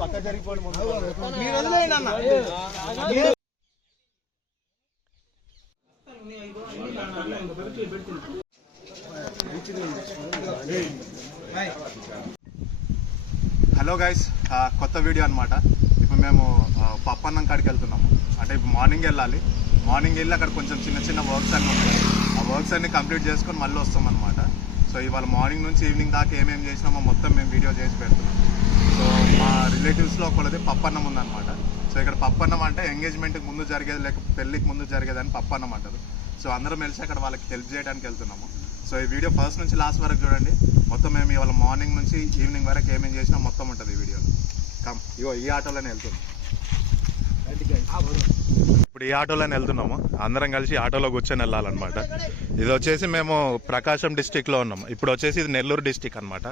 పక్క జరిగిపోండి మీరు వదిలేయండి అన్న. హలో గైస్ కొత్త వీడియో అన్నమాట. ఇప్పుడు మేము పప్పన్నం కాడికి వెళ్తున్నాము. అంటే ఇప్పుడు మార్నింగ్ వెళ్ళాలి. మార్నింగ్ వెళ్ళి అక్కడ కొంచెం చిన్న చిన్న వర్క్స్ అన్నీ ఉంటాయి ఆ వర్క్స్ అన్ని కంప్లీట్ చేసుకొని మళ్ళీ వస్తాం అనమాట సో ఇవాళ మార్నింగ్ నుంచి ఈవినింగ్ దాకా ఏమేమి చేసినామో మొత్తం మేము వీడియో చేసి పెడుతున్నాం. సో మా రిలేటివ్స్లో ఒకళ్ళది పప్పన్నం ఉందన్నమాట. సో ఇక్కడ పప్పన్నం అంటే ఎంగేజ్మెంట్కి ముందు జరిగేది లేక పెళ్ళికి ముందు జరిగేది అని పప్పన్నం అంటారు. సో అందరం కలిసి అక్కడ వాళ్ళకి హెల్ప్ చేయడానికి వెళ్తున్నాము. సో ఈ వీడియో ఫస్ట్ నుంచి లాస్ట్ వరకు చూడండి. మొత్తం మేము ఇవాళ మార్నింగ్ నుంచి ఈవినింగ్ వరకు ఏమేమి చేసినా మొత్తం ఉంటుంది ఈ వీడియోలో. కమ్ ఇగో ఈ ఆటోలోనే వెళ్తున్నాం. ఇప్పుడు ఈ ఆటోలోనే వెళ్తున్నాము. అందరం కలిసి ఆటోలో కూర్చొని వెళ్ళాలన్నమాట. ఇది వచ్చేసి మేము ప్రకాశం డిస్టిక్లో ఉన్నాము. ఇప్పుడు వచ్చేసి ఇది నెల్లూరు డిస్టిక్ అన్నమాట.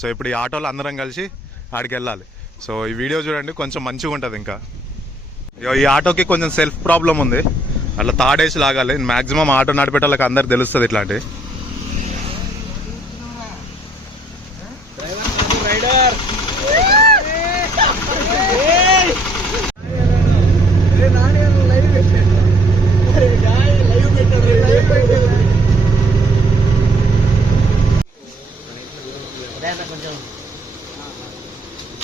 సో ఇప్పుడు ఈ ఆటోలో అందరం కలిసి ఆడికి వెళ్ళాలి. సో ఈ వీడియో చూడండి కొంచెం మంచిగా ఉంటుంది ఇంకా. ఇగో ఈ ఆటోకి కొంచెం సెల్ఫ్ ప్రాబ్లం ఉంది. అట్లా తాడేసి లాగాలి. మాక్సిమం ఆటో నడిపేటోళ్ళకి అందరికి తెలుస్తుంది ఇట్లాంటివి.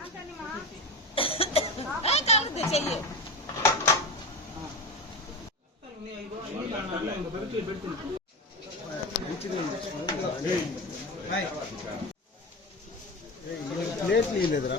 వేసుకునేదాన్ని కదా ప్లేట్ లేదురా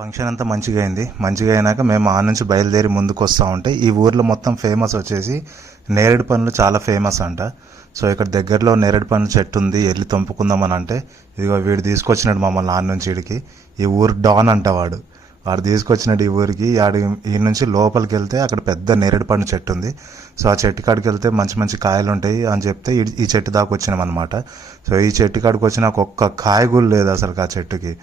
ఫంక్షన్ అంతా మంచిగా అయింది. మంచిగా అయినాక మేము ఆ నుంచి బయలుదేరి ముందుకు వస్తూ ఉంటే ఈ ఊర్లో మొత్తం ఫేమస్ వచ్చేసి నేరేడు పండ్లు చాలా ఫేమస్ అంట. సో ఇక్కడ దగ్గరలో నేరేడు పండ్ల చెట్టు ఉంది వెళ్ళి తెంపుకుందామని అంటే ఇదిగో వీడు తీసుకొచ్చినాడు మమ్మల్ని ఆ నుంచి వీడికి ఈ ఊరు డాన్ అంట వాడు. వాడు తీసుకొచ్చినాడు ఈ ఊరికి ఆడి ఈ నుంచి లోపలికి వెళ్తే అక్కడ పెద్ద నేరేడు పండు చెట్టు ఉంది. సో ఆ చెట్టు కాడికి వెళ్తే మంచి మంచి కాయలు ఉంటాయి అని చెప్తే ఈ- చెట్టు దాకా వచ్చినాం అనమాట సో ఈ చెట్టు కాడికి వచ్చిన ఒక్క కాయ కూడా లేదు అసలు ఆ చెట్టుకి.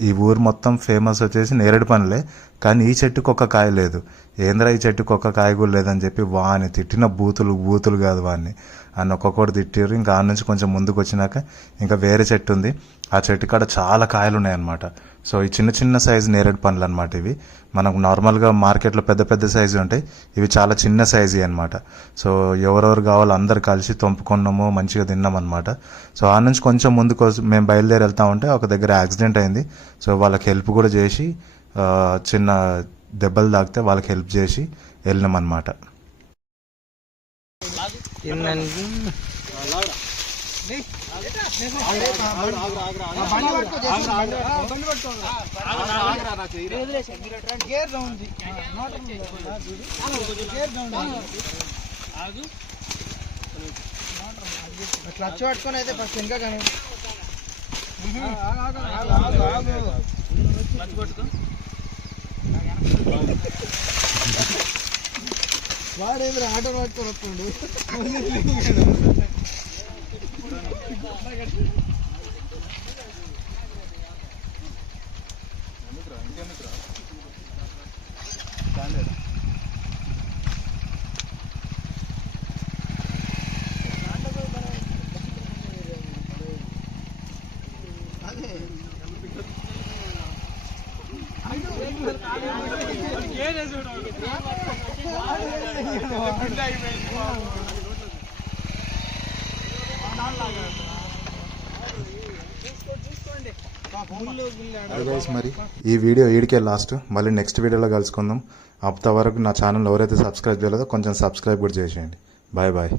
ఈ ఊరు మొత్తం ఫేమస్ వచ్చేసి నేరేడు పండ్లే. కానీ ఈ చెట్టుకు ఒక్క కాయ లేదు. ఏంద్రా ఈ చెట్టుకు ఒక్క కాయ కూడా లేదని చెప్పి వాని తిట్టిన బూతులు బూతులు కాదు వాడిని అని ఒక్కొక్కటి తిట్టారు ఇంకా ఆ నుంచి కొంచెం ముందుకు వచ్చినాక ఇంకా వేరే చెట్టు ఉంది. ఆ చెట్టు కాడ చాలా కాయలు ఉన్నాయన్నమాట. సో ఈ చిన్న చిన్న సైజు నేరేడు పండ్లు అనమాట ఇవి. మనకు నార్మల్గా మార్కెట్లో పెద్ద పెద్ద సైజు ఉంటాయి. ఇవి చాలా చిన్న సైజు అనమాట సో ఎవరెవరు కావాలో అందరు కలిసి తొంపుకున్నాము మంచిగా తిన్నాం అనమాట సో ఆ నుంచి కొంచెం ముందుకు మేము బయలుదేరి వెళ్తా ఉంటే ఒక దగ్గర యాక్సిడెంట్ అయింది. సో వాళ్ళకి హెల్ప్ కూడా చేసి చిన్న దెబ్బలు తాకితే వాళ్ళకి హెల్ప్ చేసి వెళ్ళినాం అనమాట క్లచ్ పట్టుకొని అయితే ఫస్ట్ ఇంకా కానీ వాడేమి ఆటో పట్టుకొని వస్తుండు గైస్ మరి ఈ వీడియో ఈడికే లాస్ట్ మళ్ళీ నెక్స్ట్ వీడియోలో కలుసుకుందాం. అప్పటి వరకు నా ఛానల్ ఎవరైతే సబ్స్క్రైబ్ చేయలేదో కొంచెం సబ్స్క్రైబ్ కూడా చేసేయండి. Bye bye